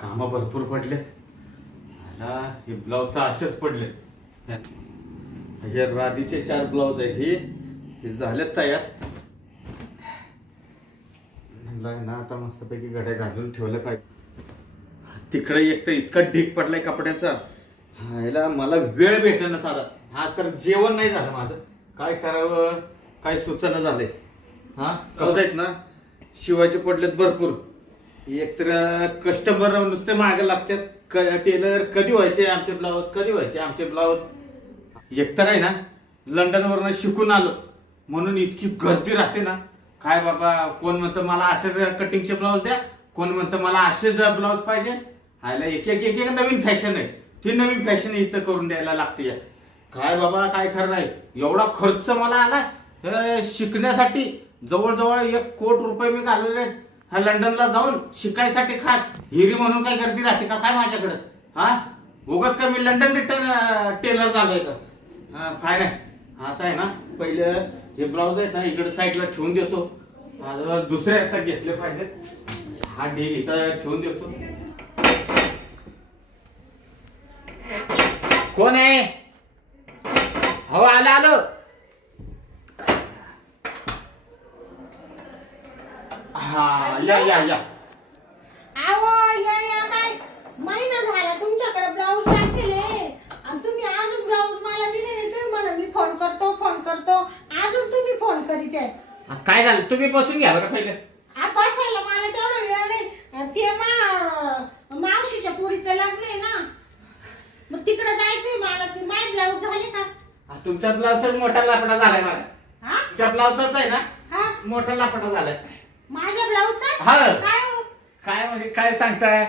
काम भरपूर पडले. मला हे ब्लाउज तर असेच पडले. हे राधीचे 4 ब्लाउज आहेत. हे झालेत तयार. ना आता मस्तपैकी घड्या घालून ठेवल्या पाहिजे. तिकडे एक तर इतका ढीक पडलाय कपड्याचा. ह्याला मला वेळ भेटेना सारा. आज तर जेवण नाही झालं माझं. काय करावं काय सुचना झालंय. ब्लाउज आहेत ना शिवायचे पडलेत भरपूर. एक तर कस्टमर नुसते मागे लागतात. टेलर कधी व्हायचे आमचे ब्लाउज, कधी व्हायचे आमचे ब्लाउज. एकतर आहे ना लंडन वरनं शिकून आलो म्हणून इतकी गर्दी राहते ना. काय बाबा, कोण म्हणतं मला असेच कटिंगचे ब्लाउज द्या, कोण म्हणतं मला असेच ब्लाउज पाहिजे. हायला एक एक एक एक नवीन फॅशन आहे. ती नवीन फॅशन इथं करून द्यायला लागते. काय बाबा काय खरं नाही. एवढा खर्च मला आला शिकण्यासाठी. जवळजवळ 1 कोटी रुपये मी घालवले ह्या लंडनला जाऊन शिकायसाठी. खास हिरी म्हणून काय गर्दी राहते का काय माझ्याकडे? उगाच काय मी लंडन रिटर्न टेलर झालोय का? काय नाही. आता आहे ना पहिलं हे ब्लाउज आहेत ना इकडे साईडला ठेवून देतो. दुसऱ्या आता घेतले पाहिजे. हा ढीग इथं ठेवून देतो. कोण आहे? हो आलो आलो. हा या या या. आवो या काय महिना झाला तुमच्याकडे ब्लाऊज टाकले आणि तुम्ही अजून ब्लाऊज मला दिले नाही. तुम्ही मला मी फोन करतो अजून तुम्ही फोन करीत आहे. काय झालं? तुम्ही बसून घ्या बरं पहिलं. बसायला मला तेवढा वेळ नाही. ते मावशीच्या पोरीचं लग्न आहे ना, मग तिकडे जायचंय मला. ते माय ब्लाऊज झाले का? तुमच्या ब्लाउजचाच मोठा लापडा झालाय मला. तुमच्या ब्लाउजचाच आहे ना मोठा लापडा झालाय माझ्या ब्लाऊजचा. काय हो? काय म्हणजे काय सांगताय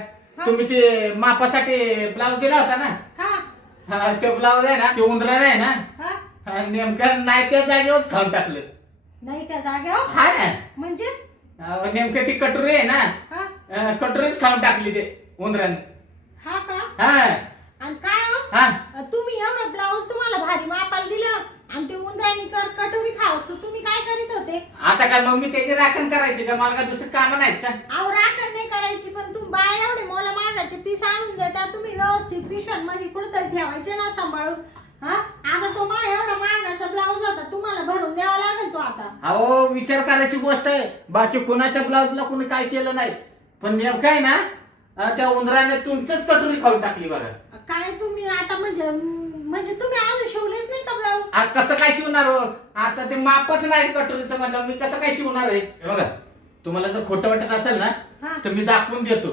तुम्ही? ते मापासाठी ब्लाउज दिला होता ना. ते ब्लाउज आहे ना ते उंदराने आहे ना नेमकं नाही त्या जागेवरच खाऊन टाकलं. नाही त्या जागेवर? हा ना म्हणजे नेमकं ती कटोरी आहे ना कटोरीच खाऊन टाकली ते उंदराने. हा का? आणि काय हो तुम्ही एवढं ब्लाऊज तुम्हाला भारी मापाला दिलं आणि ते उंदराणी कटोरी खावस तुम्ही काय करीत होते? आता काय मग मी त्याची राखण करायची का? मला काय दुसरी कामं नाहीत का? अहो राखण नाही करायची पण तुम्ही बाय एवढे मला मागाचे पीस आणून देता. तुम्ही व्यवस्थित पिशव्यांमध्ये कुठंतरी ठेवायचे ना सांभाळून. आता तो एवढा मागाचा ब्लाऊज होता तुम्हाला भरून द्यावा लागेल तो आता. अहो विचार करायची गोष्ट आहे. बाकी कोणाच्या ब्लाऊजला कोणी काय केलं नाही पण नेमकं आहे ना त्या उंदराने तुमचंच कटोरी खाऊन टाकली बघा. काय तुम्ही आता म्हणजे तुम्ही अजून शिवलेच नाही का ब्लाऊज? कसं काय शिवणार हो? आता ते मापच नाही कटोरीचं म्हटलं मी कसं काय शिवणार आहे? बघा तुम्हाला जर खोटं वाटत असेल ना तर मी दाखवून देतो.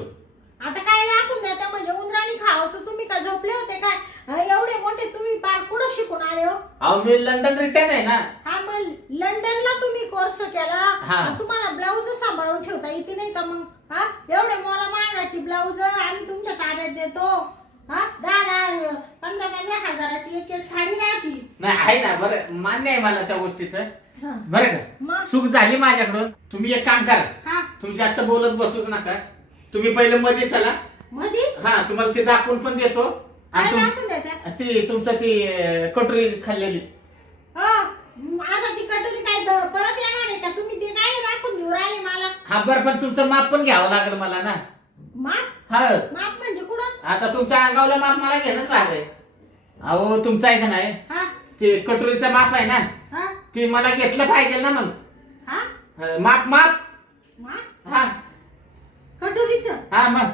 आता काय दाखवून देता म्हणजे उंदराणी खावस तुम्ही का झोपले होते काय? एवढे मोठे तुम्ही पार कुठं शिकून आले हो? अहो मी लंडन रिटर्न आहे ना. मग लंडनला तुम्ही कोर्स केला तुम्हाला ब्लाऊज सांभाळून ठेवता येते नाही का? मग एवढे मला मागायची ब्लाऊज आम्ही तुमच्या ताब्यात देतो. 10-15 हजाराची एक साडी राहती. नाही आहे ना. बरं मान्य आहे मला त्या गोष्टीचं. बरं का चूक झाली माझ्याकडून. तुम्ही एक काम करा. तुम्ही जास्त बोलत बसूच नका. तुम्ही पहिले मध्ये चला. मध्ये? तुम्हाला ते दाखवून पण देतो. ती तुमचं ती कटोरी खाल्लेली. आता ती कटोरी काय परत येणार आहे का? तुम्ही ते काय दाखवून देऊ राहिले मला? बरं पण तुमचं माप पण घ्यावं लागेल मला ना. माप? माप म्हणजे कुठं? आता तुमच्या अंगावला माप मला घेणंच लागेल. अहो तुमचं आहे का नाही ते कटोरीचं माप आहे ना ते मला घेतलं पाहिजे ना. मग माप कटोरीचं मग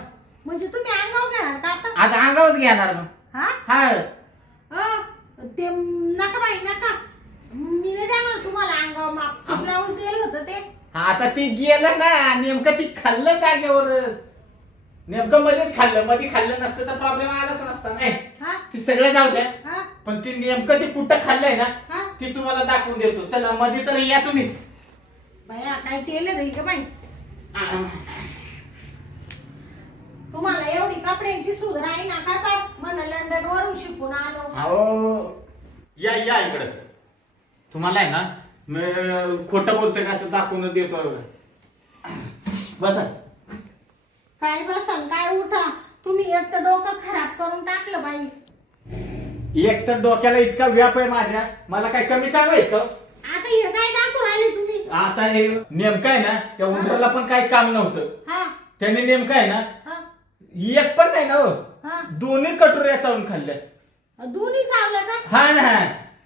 म्हणजे तुम्ही अंगावर घेणार का आता अंगावच घेणार मग. ते नका बाई नका. मी नाही देणार तुम्हाला अंगावर माप. ब्लाऊज दिलं होतं ते आता ते गेलं ना. नेमकं ती खाल्लं जागेवरच. नेमकं मध्येच खाल्लं. मध्ये खाल्लं नसतं तर प्रॉब्लेम आलाच नसता. नाही ती सगळं जाऊ द्या पण ती नेमकं ते कुठं खाल्लंय ना ती तुम्हाला दाखवून देतो. चला मध्ये तर या तुम्ही. बाया काय टेलर आहे का बाई? तुम्हाला एवढी कपड्यांची सुध आहे ना का? काय म्हणा लंडन वरून शिकून आलो. या या इकडे. तुम्हाला आहे ना मी खोटं बोलतोय का असं दाखवून देतो. बसा. काय बसन काय उठा. तुम्ही एक तर डोकं खराब करून टाकलं बाई. एक तर डोक्याला इतका व्याप आहे माझ्या. मला काय कमी काम आहे का? आता हे काय दाखवू राहिले तुम्ही? आता हे नेमकं आहे ना त्या उंदराला पण काही काम नव्हतं. त्याने नेमकं आहे ना एक पण नाही ना हो, हा दोन्ही कटोऱ्या चावून खाल्ल्या. दोन्ही चावलं का हा ना.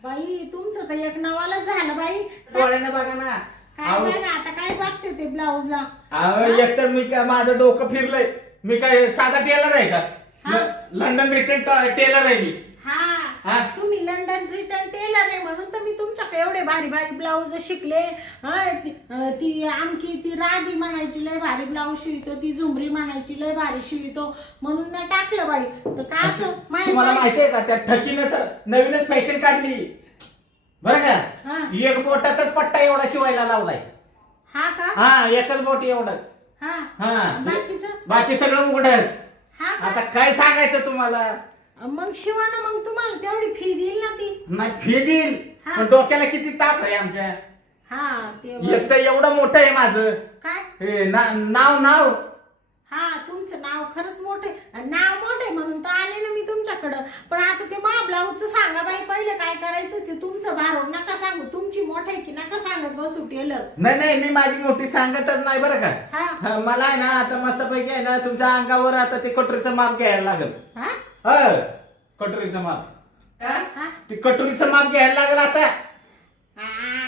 बाई तुमचं तर एक नवालाच झालं बाई. डोळ्यानं बघा ना. काय बघा आता काय बघते ते ब्लाऊजला. एकतर मी काय माझं डोकं फिरलंय. मी काय साधा टेलर आहे का? लंडन रिटर्न टेलर आहे मी. हा तुम्ही लंडन रिटर्न टेलर आहे म्हणून तर मी तुमच्याकडे एवढे भारी भारी ब्लाऊज शिकले. ती आमकी ती राधी म्हणायची लय भारी ब्लाऊज शिवतो, ती झुमरी म्हणायची लय भारी शिवतो म्हणून मी टाकलं बाई. तर काच तुम्हाला माहितीये का त्या ठकीनं तर नवीनच फॅशन काढली बरं का. एक बोटाचाच पट्टा एवढा शिवायला लावलाय. हा का हा एकच बोट एवढं. हा बाकी सगळं उघडत. हा आता काय सांगायचं तुम्हाला. मग शिवा ना मग तुम्हाला तेवढी फी देईल ना ती. नाही फी देईल पण डोक्याला किती ताप आहे आमच्या. ते एक तर एवढं मोठं आहे माझं काय नाव. तुमचं नाव खरंच मोठे नाव मोठे म्हणून तर आले ना मी तुमच्याकडं. पण आता ते मा ब्लाऊजचं सांगा बाई पहिले काय करायचं ते तुमचं भारोड नका सांगू. तुमची मोठे की नका सांगत बसू टेलर. नाही मी माझी मोठी सांगतच नाही बरं का. मला आहे ना आता मस्त पैकी आहे ना तुमच्या अंगावर आता ते कटोरीचं माप घ्यायला लागल. कटोरीचं माप ते कटोरीचं माप घ्यायला लागल आता.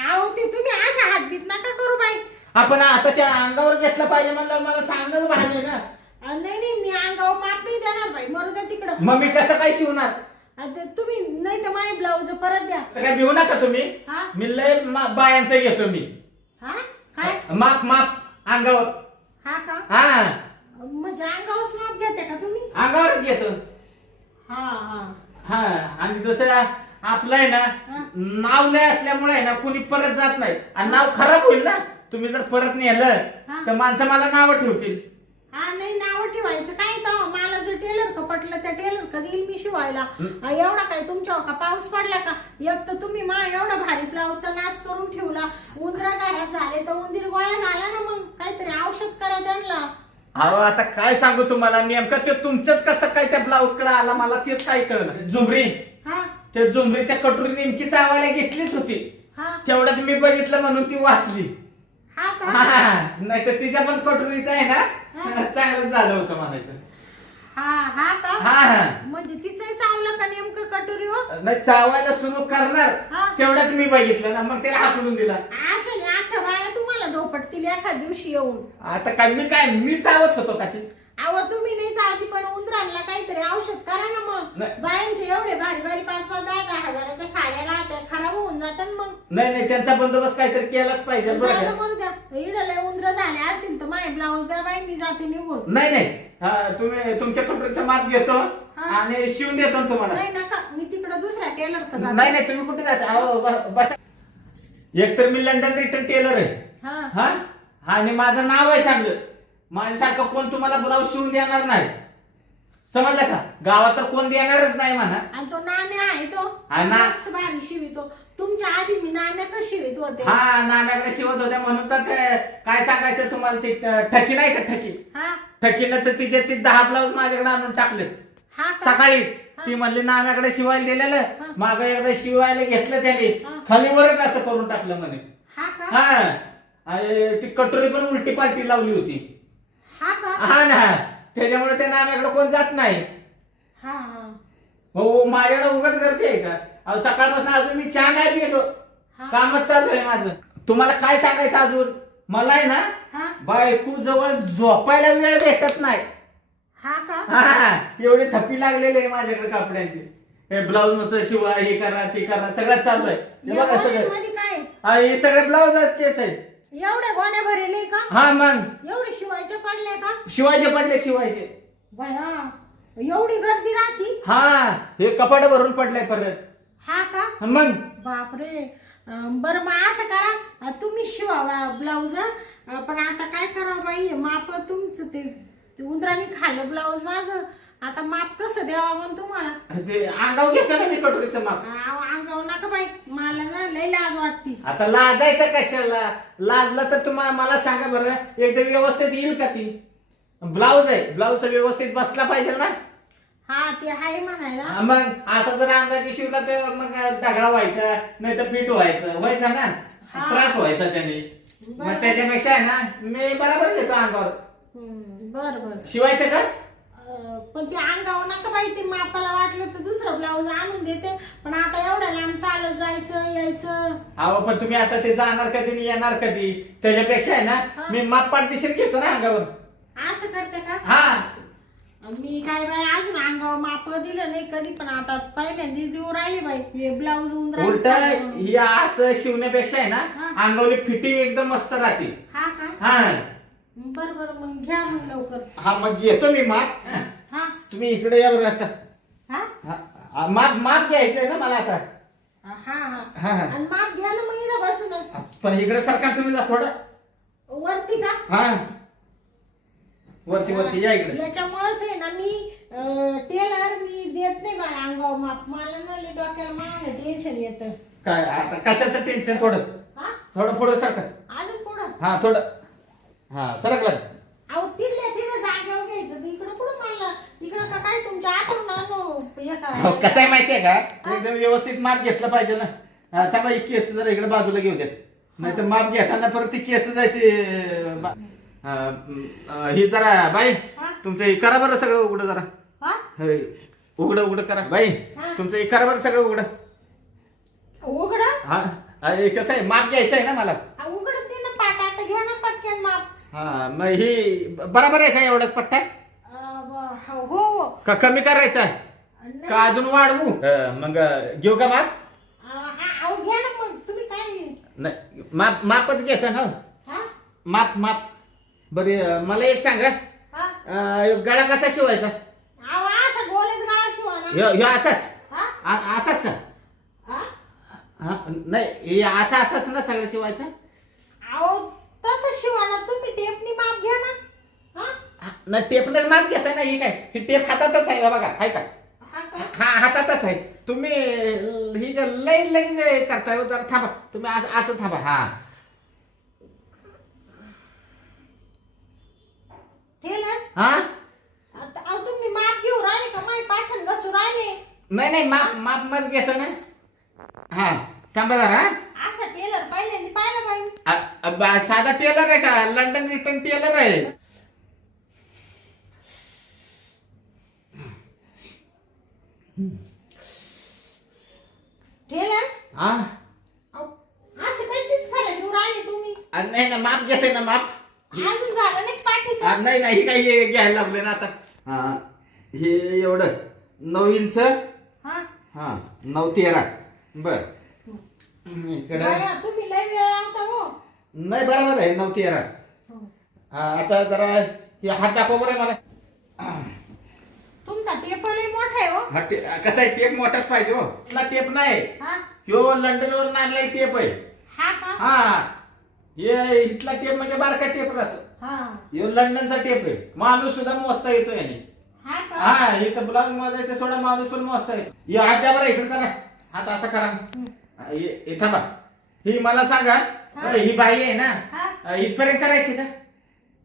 अहो ते तुम्ही अशा हातबीत नका करू बाई. आपण आता त्या अंगावर घेतलं पाहिजे म्हणलं मला सांगणं भाग आहे ना. नाही मी अंगावर माप नाही देणार बाई मरू द्या तिकडं. मग मी कसं काय शिवणार. तुम्ही नाही तर माझे ब्लाऊज परत द्या. काय भिवू नका तुम्ही. मी लय बायांचं घेतो मी. काय माप अंगावर. म्हणजे अंगावरच माप घेते का तुम्ही. अंगावरच घेतो. आणि दुसरं आपलं आहे ना नाव नाही असल्यामुळे आहे ना कुणी परत जात नाही आणि नाव खराब होईल ना. तुम्ही जर परत नेलं तर माणसं मला नाव ठेवतील. नाही नाव ठेवायचं काय तर मला जर टेलर का पटलं त्या टेलर का देईल मी शिवायला. एवढा काय तुमच्यावर का पाऊस पडला का. एक तर तुम्ही एवढा भारी ब्लाऊजचा नाश करून ठेवला. उंदरा घरात झाले तर उंदीर गोळ्या घाला ना मग काहीतरी औषध करा त्यांना. अहो आता काय सांगू तुम्हाला नेमकं ते तुमचंच कसं काय त्या ब्लाऊज कडे आला मला तेच काय कळलं. झुमरी त्या झुमरीच्या कटोरी नेमकी चावायला घेतलीच होती. तेवढ्यात मी बघितलं म्हणून ती वाचली. नाही तर तिच्या पण कटोरीचं आहे ना चांगलंच झालं होतं म्हणायचं. म्हणजे तिचंही चावलं का नेमकं कटोरी हो. नाही चावायला सुरू करणार तेवढ्यात मी बघितलं ना मग त्याला हाकलून दिला. अशाने आख्या बाया तुम्हाला धोपटतील एखाद दिवशी येऊन. आता काय मी चावत होतो का ती. अहो तुम्ही नाही चावती पण उंदरांना काहीतरी औषध करा ना मग. बायांचे एवढे भारी भारी 5-5, 10-10 हजाराच्या साड्या राहत्या खराब होऊन जातात मग. नाही त्यांचा बंदोबस्त काहीतरी केलाच पाहिजे. बरं द्या इडले उंदर झाले असतील तर माझे ब्लाऊज द्या बाई मी जाते निघून. नाही तुम्ही तुमच्या कटोरीचं माप घेतो आणि शिवून देतो तुम्हाला. नाही नका मी तिकडे दुसऱ्या टेलर का जाते. नाही तुम्ही कुठे जाता. बस एक तर मी लंडन रिटर्न टेलर आहे आणि माझं नाव आहे चांगलं. माझ्यासारखं कोण तुम्हाला ब्लाऊज शिवून देणार नाही समजलं का. गावात तर कोण देणारच नाही म्हणा. आणि तो नाम्या आहे तो भारी शिवितो. तुमच्या आधी मी नाम्याकडे शिवित होते. नाम्याकडे शिवत होत्या म्हणून तर काय सांगायचं तुम्हाला. ते ठकी नाही का ठकीनं तर तिचे ते 10 ब्लाऊज माझ्याकडे आणून टाकले सकाळी. ती म्हणली नाम्याकडे शिवायला दिलेलं मागं एकदा शिवायला घेतलं त्याने खालीवरच असं करून टाकलं म्हणे. ती कटोरी पण उलटी पालटी लावली होती. ना त्याच्यामुळे त्या नाम्याकडे कोण जात नाही. हो माझ्याकडे उगाच गर्दी आहे का. सकाळपासून अजून मी चहा नाही पिलो. कामच चालू आहे माझं. तुम्हाला काय सांगायचं अजून मला आहे ना बायको जवळ झोपायला वेळ भेटत नाही. एवढे थप्पी लागलेले आहे माझ्याकडे कपड्यांचे. ब्लाऊज नुसतं शिवा हे करा ते करा सगळं चालू आहे. बघा सगळं हे सगळे ब्लाऊजचेच आहेत. एवढे गोण्या भरले का. मग एवढे शिवायचे पडले का. शिवायचे एवढी गर्दी राहती. हे कपाट भरून पडलंय परत. मग बापरे. बरं मग असं करा तुम्ही शिवावा ब्लाऊज. पण आता काय करावं बाई माप तुमचं ते उंदराने खाल्लं ब्लाऊज माझं. आता माप कसं द्यावा पण तुम्हाला. ते अंगावर घेतो ना मी कटोरीचं माप. अंगावर नका बाई मला ना लय लाज वाटती. आता लाजायचं कशाला. लाजलं तर तुम्हाला मला सांगा बरं एकदम व्यवस्थित येईल का ती. ब्लाऊज आहे ब्लाऊज व्यवस्थित बसला पाहिजे ना. ते आहे म्हणायला. मग असं जर अंदाजे शिवला तर मग ढगळा व्हायचा नाही तर पीठ व्हायचा ना त्रास व्हायचा त्याने. मग त्याच्यापेक्षा आहे ना मी बरोबर घेतो अंगावर. बरं शिवायचं का पण ती अंगावर नका बाई, ते मापाला वाटलं तर दुसरं ब्लाऊज आणून देते, पण आता एवढ्या लांब चालत जायचं यायचं. अहो पण तुम्ही आता ते जाणार कधी आणि येणार कधी, त्याच्यापेक्षा आहे ना मी माप पाठदिशीर घेतो ना अंगावर. असं करते का? हा मी काय बाई अजून अंगावर माप दिलं नाही कधी, पण आता पहिल्यांदा देऊ राहिले बाई हे ब्लाऊज उलट ही असं शिवण्यापेक्षा आहे ना अंगावली फिटिंग एकदम मस्त राहते. हा का? हा बर बर, मग घ्या मग लवकर. हा मग घेतो मी माप. हा तुम्ही इकडे या बरं आता. हा माप घ्यायचंय ना मला आता. हा हा हा आणि माप घ्या ना मग इकडे बसूनच. पण इकडे सरकार तुम्ही जा थोडं वरती का? हा वरती या इकडे. याच्यामुळेच आहे ना मी टेलर मी देत नाही बाई अंगावर माप, मला ना लय डोक्याला मला टेन्शन येतं. काय आता कशाचं टेन्शन? थोडं पुढं सरका. अजून पुढं? हा थोडं. हा सरकलं. अहो तिथल्या जागेवर घ्यायचं, इकडं कुठं मला इकडं का काय तुमच्या आतून हो, कसं आहे माहितीये का, एकदम व्यवस्थित माप घेतलं पाहिजे ना. त्यामुळे ही केस जरा इकडे बाजूला घेऊ द्या, नाही तर माप घेताना परत ती केस जायची. ही जरा बाई तुमचं हे करा बरं सगळं उघडं जरा. उघडं करा बाई, तुमचं हे करा बरं सगळं उघडं. हा कसं आहे माप घ्यायचं आहे ना मला. उघडच आहे ना पाट, आता घ्या ना पटकन माप. हा मग ही बरोबर आहे का एवढाच पट्टा? हो का कमी करायचा आहे का अजून वाढवू? मग घेऊ का माप? अहो घ्या ना मग, तुम्ही काय नाही मापच घेता ना. माप बरं मला एक सांगा, गळा कसा शिवायचा? असा गोलच गळा शिवा ना. ह्यो असाच असाच का? नाही हे असाच ना सगळं शिवायचं. अहो तसं शिवा ना तुम्ही, टेपनी माप घ्या ना. ना टेपनेच माप घेताय ना. ही काय ही टेप हातातच आहे बघा, आहे का? हा हातातच आहे. तुम्ही ही लाईन करताय जरा थांबा तुम्ही, असं थांबा. हा टेलर हा अहो तुम्ही माप घेऊ राहिले का माई पाठण बसू राहिले? नाही माप मग घेतो ना. हा थांबा जरा. असा टेलर पहिल्यांदा पाहिलं बाई. साधा टेलर आहे का? लंडन रिटर्न टेलर आहे. टेलर हा असं काय चीज खायला घेऊ राहिले तुम्ही? नाही ना माप घेते ना माप. अजून झालं नाही पाठीचं? नाही काही घ्यायला लागले ना आता. हे एवढं 9 इंच. हा 9-13 बर. तुम्ही लय वेळ लावता हो. नाही बरोबर आहे 9-13. आता जरा हे हात दाखवा बरं मला. तुमचा टेप लय मोठा आहे हो. हा कसा आहे टेप मोठाच पाहिजे हो. तुला टेप नाही, ह्यो लंडन वरून आणलेला टेप आहे. हा का? हा हे इथला टेप म्हणजे बारका टेप राहतो. ह्यो लंडनचा टेप आहे. माणूस सुद्धा मोजता येतो याने. हा इथं ब्लाउज मोजायचं सोडा, माणूस पण मोजता येतो. हे हात द्या बरं इकडे जरा. हात असा करा. थांबा. ही मला सांगा, ही बाई आहे ना इथपर्यंत करायची का?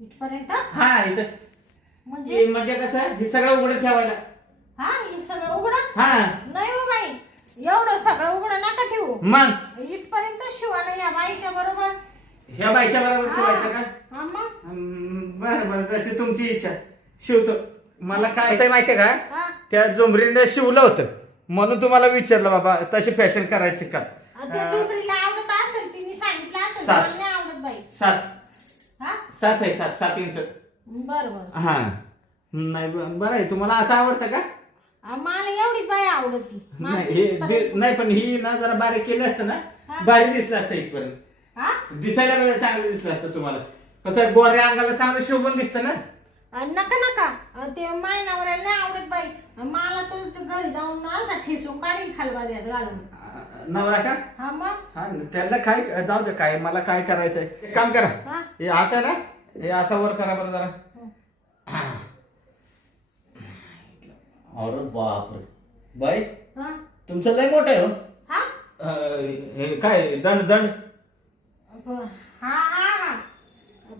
इथपर्यंत? हा इथं म्हणजे कसं हे सगळं उघडं ठेवायला. हे सगळं उघडं? हा नाही हो बाई, एवढं सगळं उघडं नका ठेवू. मग इथपर्यंत शिवायला या बाईच्या बरोबर. ह्या बाईच्या बरोबर शिवायचं का? बरं जशी तुमची इच्छा शिवतो. मला काय असं माहितीये का, त्या झुमरीने शिवलं होतं म्हणून तुम्हाला विचारलं बाबा तशी फॅशन करायची का? त्या झुमरीला आवडत असेल, तिने सांगितलं असेल. मला नाही आवडत बाई. 7 आहे 7 इंच. बरोबर. हा नाही बरं आहे. तुम्हाला असं आवडतं का? मला एवढीच बाई आवडती. नाही पण ही ना जरा बारीक केलं असतं ना भारी दिसलं असतं इथपर्यंत. दिसायला वेळ चांगलं दिसलं असतं तुम्हाला. कसं आहे गोऱ्या अंगाला चांगलं शोभून दिसतं ना. नका ते माय नवऱ्याला नाही आवडत बाई. मला तो घरी जाऊन असा ठेसून काढील खालबाद्यात घालून. नवरा का? हा मग हा त्याला काय जाऊ दे, काय मला काय करायचंय काम करा. हे आता ना हे असा वर करा बरं जरा. अरे बापरे बाई तुमचं लय मोठं आहे हो. हे काय दंड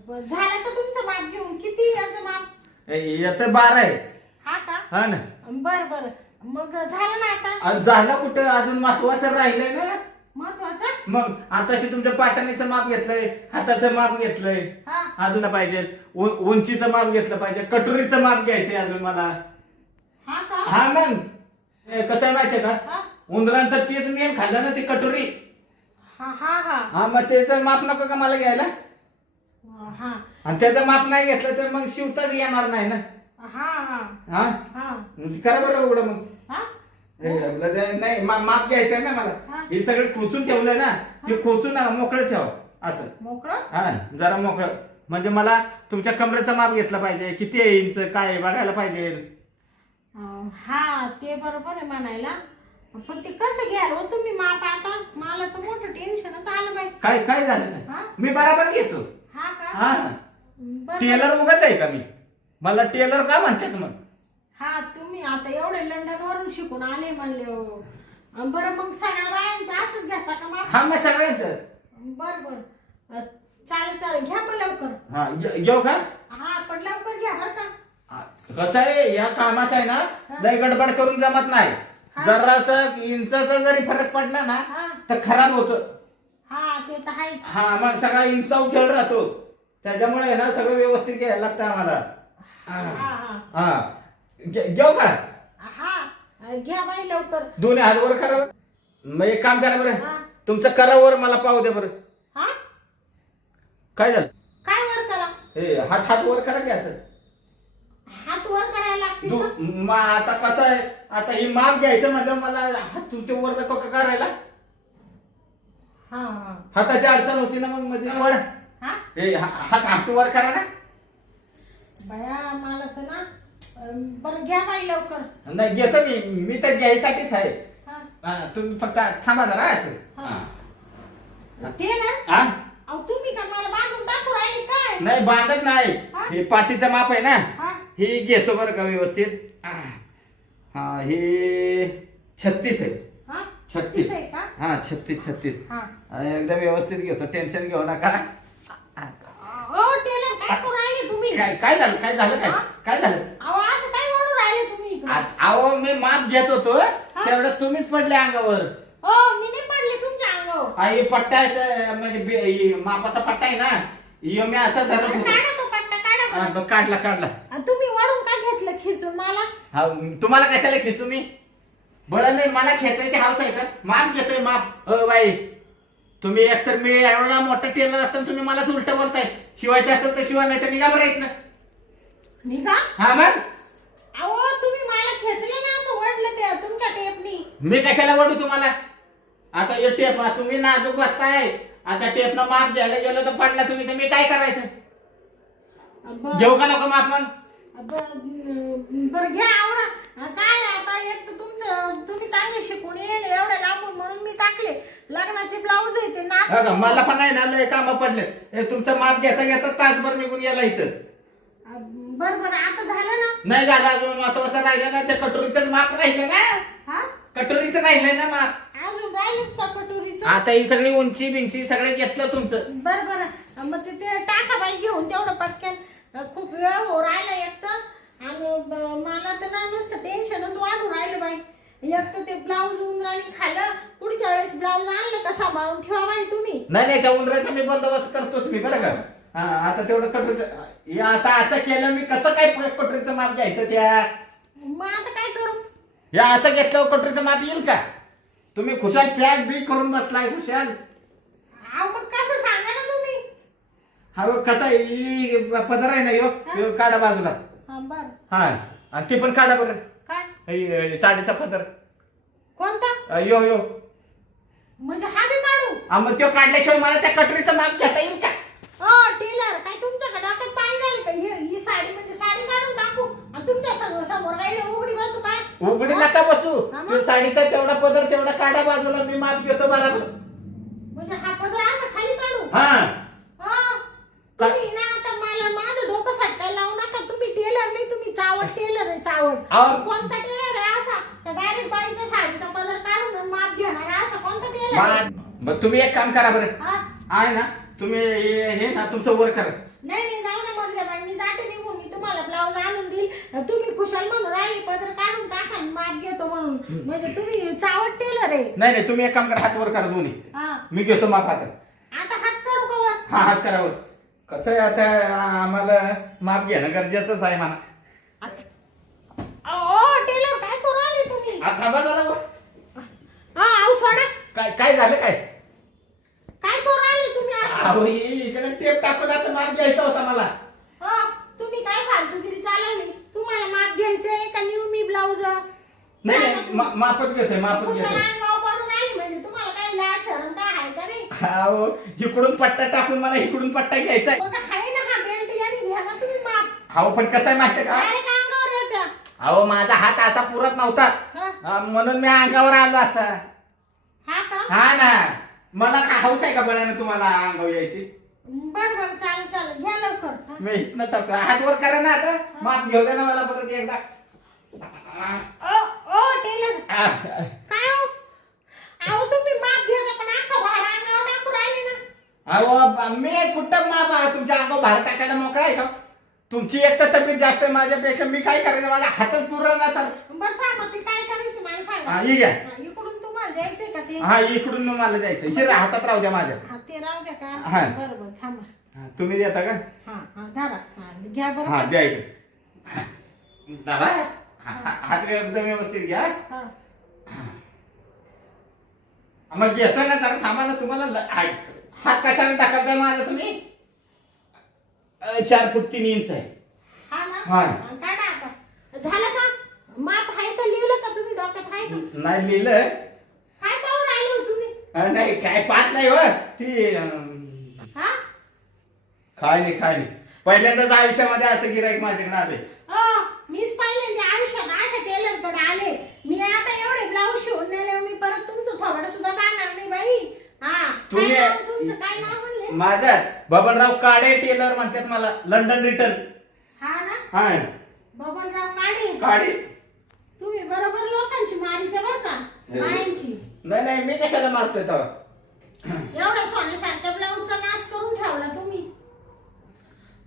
झालं का तुमचं माप घेऊन? किती याचं माप? याचं 12 आहे. हा का? हा ना. बर मग झालं ना आता? झालं कुठं, अजून महत्वाचं राहिलंय ना. महत्वाचं? मग आताशी तुमच्या पाटणीचं माप घेतलंय, हाताचं माप घेतलंय. अजून पाहिजे उंचीचं माप घेतलं पाहिजे, कटोरीचं माप घ्यायचंय अजून मला. हा का? हा मग कसं आहे माहितीये का, हा? उंदरांचं तेच मेन खाल्लं ना ती कटोरी. हा हा हा हा मग त्याचं माप नको का मला घ्यायला, हा आणि त्याचं माप नाही घेतलं तर मग शिवताच येणार नाही ना. हा हा हा हा मग करा बरं उघडं मग. हा नाही माप घ्यायचंय ना हा. मला. हे सगळं खोचून ठेवलंय ना, हे खोचून मोकळं ठेव असं. मोकळं. हा जरा मोकळं म्हणजे मला तुमच्या कमरेचं माप घेतलं पाहिजे, किती आहे इंच काय आहे बघायला पाहिजे. हा ते बरोबर आहे म्हणायला, पण ते कसं घ्याल हो तुम्ही माप? आता मला तर मोठं टेन्शनच आलं बाई. काय काय झालं हा? नाही, मी बराबर घेतो. हा का? हा बरं. टेलर उगाच आहे का मी, मला टेलर का म्हणतात मग. हा तुम्ही आता एवढे लंडन वरून शिकून आले म्हणले हो. बरं मग सगळ्या बायांचं असंच घेता का माप? हा मग सगळ्यांचं. बर बर चालेल चालेल, घ्या मग लवकर. हा घेऊ का. हा पण लवकर घ्या बर का. कसं आहे या कामात आहे ना, लय गडबड करून जमत नाही. जरासं इंचाचा जरी फरक पडला ना हा तर खराब होतं. हा ते तर आहे. हा मग सगळा इंचाव खेळ राहतो, त्याच्यामुळे आहे ना सगळं व्यवस्थित घ्यायला लागतं आम्हाला. हा हा हा घेऊ का. हा घ्या बाई लवकर. दोन्ही हात वर करा. मग एक काम करा बरं, हा तुमचं करावर मला पाहू द्या बरं. हा काय झालं. काय वर करा? हे हात हात वर करा की असं. हात वर करायला लागतील का? मग आता कसं आहे, आता ही माप घ्यायचं म्हणजे मला हात तुमच्या वर नको का करायला. हा हा हाताची अडचण होती ना मग मध्ये वर. हा हे हात हात वर करा ना. बया मला तर ना बरं घ्या बाई लवकर. नाही घेतो मी तर घ्यायसाठीच आहे. हा हा, तुम्ही फक्त थांबा जरा असं. हा. ते ना हा अहो तुम्ही का मला बांधून टाकू राहिले काय? नाही बांधत नाही, हा? हे पाठीचं माप आहे ना, हा हे घेतो बरं का व्यवस्थित. हा हे 36 आहे. हा 36 आहे का? हा 36. हा एकदम व्यवस्थित घेतो, टेन्शन घेऊ नका. ओ टेलर काय करू राहिले तुम्ही? काय काय झालं काय झालं काय हा? काय झालं. अहो असं काय करू राहिले तुम्ही इकडे? अहो मी माप घेत होतो तेवढं तुम्हीच पडले अंगावर. हो मी नाही पडले तुमच्या अंगावर. हे पट्टा आहे, म्हणजे मापाचा पट्टा आहे ना, ह्यो मी असं धरत होतो. काढा तो पट्टा काढा बरं. काढला तुम्ही वडून का घेतलं खिचून मला? हा तुम्हाला कशाला खेचू मी, बळ नाही मला खेचायची हाऊस आहे का. माप घेतोय माप. बाई तुम्ही एकतर मी एवढा मोठा टेलर असताना तुम्ही मलाच उलट बोलताय. शिवायचं असेल तर शिवा, नाही तर निघा बरं येत ना. निघा. हा मग अहो तुम्ही मला खेचलं ना असं वडलं ते तुमच्या टेपनी. मी कशाला वडू तुम्हाला. आता हे टेप तुम्ही नाजूक बसताय, आता टेपनं माप घ्यायला गेलं तर पडला तुम्ही, तर मी काय करायचं. घेऊ का नको माप मग. बरं घ्या आवरा. काय आता एक तर तुम्ही चांगले शिकून येईल एवढे लांबून म्हणून मी टाकले. लग्नाचे ब्लाऊज आहे ते नाच. मला पण नाही ना लय काम पडले. तुमचं माप घेता घेता तासभर निघून गेला इथं. बरं बरं आता झालं ना? नाही झालं अजून महत्वाचं राहिलं ना, त्या कटोरीचंच माप राहिलं ना. हा कटोरीचं राहिलंय ना माप. अजून राहिलंच का कटोरीचं? आता ही सगळी उंची बिंची सगळं घेतलं तुमचं. बरं बरं मग ते टाका बाई घेऊन तेवढं पटकन. खूप वेळ हो राहिला एक तर, आणि मला तर ना नुसतं टेन्शनच वाढून राहिलं बाई. एक तर ते ब्लाऊज उंदराने खाल्लं. पुढच्या वेळेस ब्लाऊज आणलं का सांभाळून ठेवा बाई तुम्ही. नाही त्या उंदराचा मी बंदोबस्त करतोच मी बरं का. आता तेवढं कटोरीचं आता असं केलं मी, कसं काय कटोरीचं माप घ्यायचं त्या. मग आता काय करू? या असं घेतलं कटोरीचं माप येईल का. तुम्ही खुशाल पॅक बी करून बसलाय खुशाल. अहो मग कसं सांगा ना तुम्ही. हा कसा ही पदर आहे ना यो काढा बाजूला. हा बरं. हा आणि ते पण काढा बरं. काय साडीचा पदर कोणता? यो म्हणजे हा बी काढू? मग तो काढल्याशिवाय मला त्या कटोरीचं माप घेता येईल का. टेलर काय तुमच्याकडे डोक्यात पाणी झालं का? ही साडी म्हणजे साडी काढून टाकू आणि तुमच्या समोर राहिले उघडी बसू काय? उघडी नका बसू. हा मग? तो साडीचा तेवढा पदर तेवढा काढा बाजूला, मी माप घेतो बरोबर. म्हणजे हा पदर असं खाली काढू? हा तुम्ही ना आता मला माझं डोकं सटकायला लावू नका. तुम्ही टेलर नाही, तुम्ही चावट टेलर आहे चावट. अहो. कोणता टेलर आहे असा डायरेक्ट बाईचा साडीचा पदर काढून माप घेणार असा कोणता टेलर आहे? मग तुम्ही एक काम करा बरं. हा? आहे ना तुम्ही हे ना तुमचं वर करा. नाही जाऊ ना मधल्या बाई, मी जाते निघून. मी तुम्हाला ब्लाऊज आणून देईल. तुम्ही खुशाल म्हणून राहिले पदर काढून टाका माप घेतो म्हणून. म्हणजे तुम्ही चावट टेलर आहे. नाही तुम्ही एक काम करा, हात वर करा दोन्ही. हा मी घेतो माप हातात. आता हात करू का वर? हा हात करा वर. कसं आहे आता आम्हाला माप घेणं गरजेचंच आहे म्हणा. टेलर काय करू आले तुम्ही? थांबा जरा. अहो सोडा. काय काय झालं काय? काय करू आले तुम्ही अशी? अहो इकडे टेप टाकून असं माप घ्यायचा होता मला. तुम्ही काय फालतूगिरी चालवली? तुम्हाला माप घ्यायचंय का न्यू मी ब्लाऊज? नाही नाही मापच घेतोय मापच घेतोय. अंगावर पडून आली म्हणजे तुम्हाला काही लाज शरम काय आहे का नाही? अहो इकडून पट्टा टाकून मला इकडून पट्टा घ्यायचा आहे. बघा आहे ना हा बेल्ट याने घ्या ना तुम्ही माप. अहो पण कसं आहे माहितीये का? डायरेक्ट अंगावर येतं. अहो माझा हात असा पुरत नव्हता म्हणून मी अंगावर आलो असा. हा का? हा ना. मला काय हौस आहे का बळाने तुम्हाला अंगावर यायची? बरं बरं चालेल चालेल घ्या लवकर. मी इथनं टाकतो. हात वर करा ना आता. माप घेऊ दे ना मला परत एकदा. ओ टेलर काय हो? अहो तुम्ही माप घ्या पण अख्खा भार अंगावर टाकू राहिले ना. अहो मी कुठं माप तुमच्या अंगावर बाहेर टाकायला मोकळा आहे का? तुमची एक तर तब्येत जास्त आहे माझ्यापेक्षा. मी काय करायचं? माझा हातच पुरला ना तर. बरं थांबा ते काय करायचं मला सांगा. ही घ्या. इकडून तुम्हाला द्यायचंय का ते? हा इकडून मला द्यायचं. हे हातात राहू द्या माझ्या. हा ते राहू द्या का? हा. बरं बरं थांबा. तुम्ही देता का? हा हा धरा. हा घ्या बरं. हा द्या इकडे. दादा हात एकदम व्यवस्थित घ्या. हा. मग घेतो ना जरा थांबा ना. तुम्हाला हात कशाला टाकताय माझा तुम्ही? 4 फूट 3 इंच आहे. हा ना. हा. काढा आता. झालं का? माप आहे का? लिहिलं का तुम्ही डोक्यात आहे का? नाही लिहिलं. काय पाहू राहिले हो तुम्ही? नाही काय पाच नाही हो ती हा? काय नाही पहिल्यांदाच आयुष्यामध्ये असं गिराईक माझ्याकडे आले. मीच पहिल्यांदा आयुष्यात अशा टेलरकडे आले. मी आता एवढे ब्लाऊज शिवून नेले मी परत तुमचं थोबड सुद्धा पाहणार नाही बाई. हा तुम्ही तुमचं काय नाव म्हणले? माझं बबनराव काडे टेलर म्हणतात मला. London return. हा ना. हा बबनराव काडे. काडे. तुम्ही बरोबर लोकांची मारी द्या बरं का बायांची. नाही मी कशाला मारतोय तेव्हा? एवढा सोन्यासारख्या ब्लाऊजचा नाश करून ठेवला तुम्ही.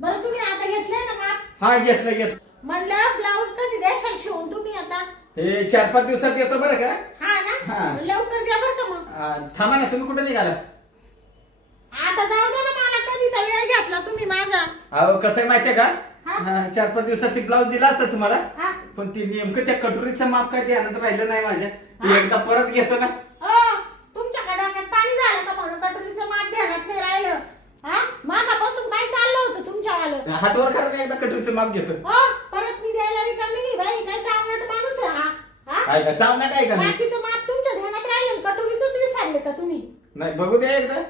बरं तुम्ही आता घेतलंय ना माप? हा घेतलं. म्हणलं ब्लाऊज कधी द्याशाल शिवून तुम्ही आता? हे 4-5 दिवसात येतो बरं का? हा ना. हा. लवकर द्या बरं का मग. थांबा ना. तुम्ही कुठे निघाला? आता जाऊ दे ना मला. कधीचा वेळ घेतला तुम्ही माझा. अहो कसं आहे माहितीये का? हा. 4-5 दिवसात ती ब्लाऊज दिला असता तुम्हाला. हा. पण ती नेमकं त्या कटोरीचं माप काय ध्यानात राहिलं नाही माझ्या. ती एकदा परत घेतो ना. तुमच्या डोक्यात पाणी झालं का म्हणून कटोरीचं माप ध्यानात नाही राहिलं? हा मागापासून काय चाललं होतं तुमच्यावालं? हात वर करा ना एकदा कटोरीचं माप घेतो. परत मी द्यायला रिकामी नाही बाई. काय चावनट माणूस आहे हा? काय का चावणार काय का नाही? बाकीचं माप तुमच्या ध्यानात राहिलं कटोरीचंच विसरले का तुम्ही? नाही बघू द्या एकदा.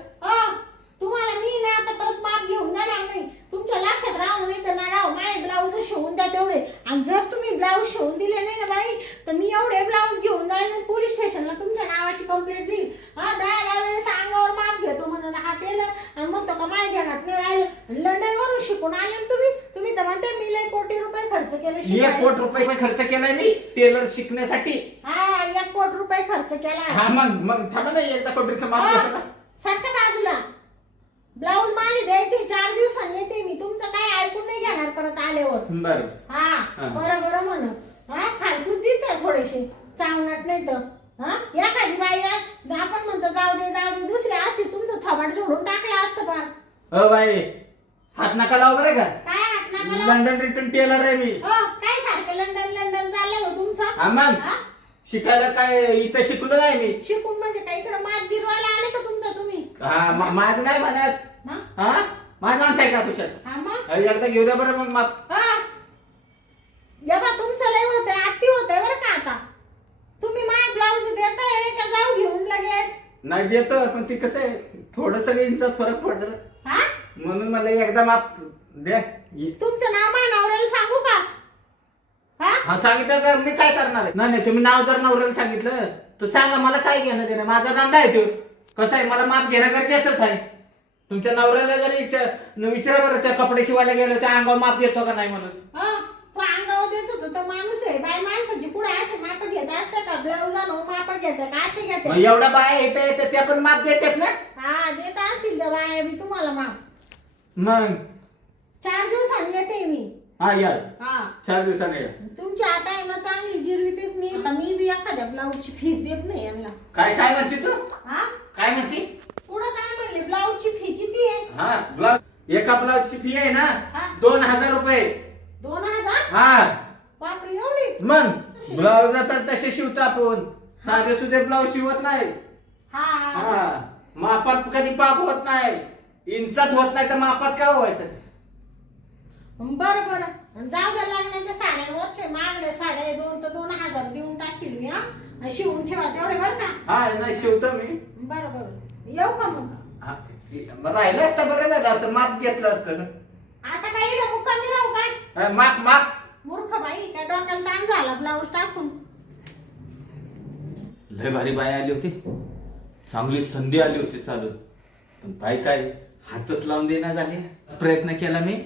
तुम्हाला मी ना आता परत माप घेऊन देणार नाही. तुमच्या लक्षात राहू नाही तर ना राहू. माझे ब्लाऊज शिवून द्या तेवढे. आणि जर तुम्ही ब्लाऊज शिवून दिले नाही ना बाई तर मी एवढे ब्लाऊज घेऊन जाईल आणि पोलीस स्टेशनला तुमच्या नावाची कंप्लेंट देईल. 10 वेळेस अंगावर माप घेतो म्हणून हा टेलर आणि म्हणतो का माझ्या ध्यानात नाही राहिलं. लंडन वरून शिकून आले ना तुम्ही तर म्हणते मी लय कोटी रुपये खर्च केले. 1 कोटी रुपये खर्च केलाय मी टेलर शिकण्यासाठी. 1 कोटी रुपये खर्च केला. हा मग थांबा ना एकदा कटोरीचं माप घेतो ना. सारखं बाजूला. ब्लाऊज माझे द्यायचे 4 दिवसांनी येते मी. तुमचं काय ऐकून नाही घेणार परत आल्यावर. बरं. हा बरं म्हणत. फालतूच दिसत थोडेसे. चावणार नाही तर. एखादी बाई आपण म्हणतो जाऊ दे दुसरे असते तुमचं थोबाड जोडून टाकलं असतं फार. बाई हात नका लाव बरं का? काय हात नाकाला? लंडन रिटर्न टेलर आहे मी. काय सारखं लंडन चाललंय हो तुमचं? मग शिकायला काय इथं शिकलो नाही मी. शिकून म्हणजे काय इकडं माझ जिरवायला आले का तुमचं तुम्ही? माझं नाही म्हणत. माझं म्हणताय का कुशात? एकदा घेऊ द्या बरं मग माप. बा तुमचं लय होतंय अति होतंय बरं का आता. तुम्ही माझ्या ब्लाऊज देताय का जाऊ घेऊन लगेच? नाही देतो पण ती कसं आहे थोडस इंचात फरक पडत म्हणून मला एकदा माप द्या. तुमचं नाव माझ्या नवऱ्याला सांगू का? हा सांगितलं तर मी काय करणार आहे? नाही तुम्ही नाव जर नवऱ्याला सांगितलं तर सांगा. मला काय घेणं देणं? माझा धंदा आहे तो. कसं आहे मला माप घेणं गरजेचंच आहे. तुमच्या नवऱ्याला जरी विचारा बरं त्या कपडे शिवायला गेलो त्या अंगावर माप देतो का नाही म्हणून. तो अंगावर देत होता तो माणूस आहे. बाई माणसाची पुढे असे माप घेत असतं का? ब्लाऊजानो माप घेत का? असे घेते. एवढ्या बाया येते त्या पण माप देतात ना. देत असतील त्या बाया मी तुम्हाला माप. मग 4 दिवसांनी येते मी. यार 4 दिवसांनी या. तुमची आता आहे ना चांगली जिरवीतेच मी बी एखाद्या ब्लाऊजची फीस देत नाही यांना. काय म्हणते तू? काय म्हणते? पुढं काय म्हणले? ब्लाऊजची फी किती आहे? ब्लाऊज एका ब्लाऊजची फी आहे ना हा. 2000 रुपये. 2000? हा बापरे एवढी? मग ब्लाऊज तर तसे शिवतो आपण, साधे सुधे ब्लाऊज शिवत नाही. हा हा मापात कधी पाप होत नाही, इंचात होत नाही तर मापात काय व्हायचं. बरं बरं जाऊ द्या. लग्नाच्या साड्यांवरचे महागड्या साड्या 2 तर 2000 देऊन टाकील मी. हा शिवून ठेवा तेवढे बरं का. हा नाही शिवतो मी. बरं बरं येऊ का मग? हा, राहिलं असतं बरं झालं असतं, माप घेतलं असतं ना. आता काय इकडे मुक्कामी राहू काय? माप माप. मूर्ख बाई काय डोक्याला ताण झाला ब्लाऊज टाकून. लय भारी बाई आली होती, चांगली संधी आली होती चालून, पण बाई काय हातच लावून देणार झाली. प्रयत्न केला मी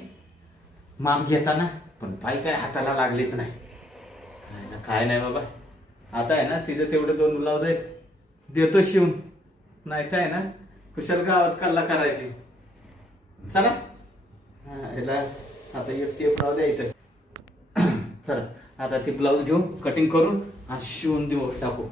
माप घेताना, पण बाई काय हाताला लागलीच नाही. काय नाही बाबा, आता आहे ना तिचं तेवढे 2 ब्लाऊज आहेत, देतो शिवून. नाही तर आहे ना कुशल गावात कल्ला करायची. चला याला आता एक टेप राहू द्या इथं. चला आता ती ब्लाऊज घेऊ, कटिंग करून आज शिवून देऊ टाकू.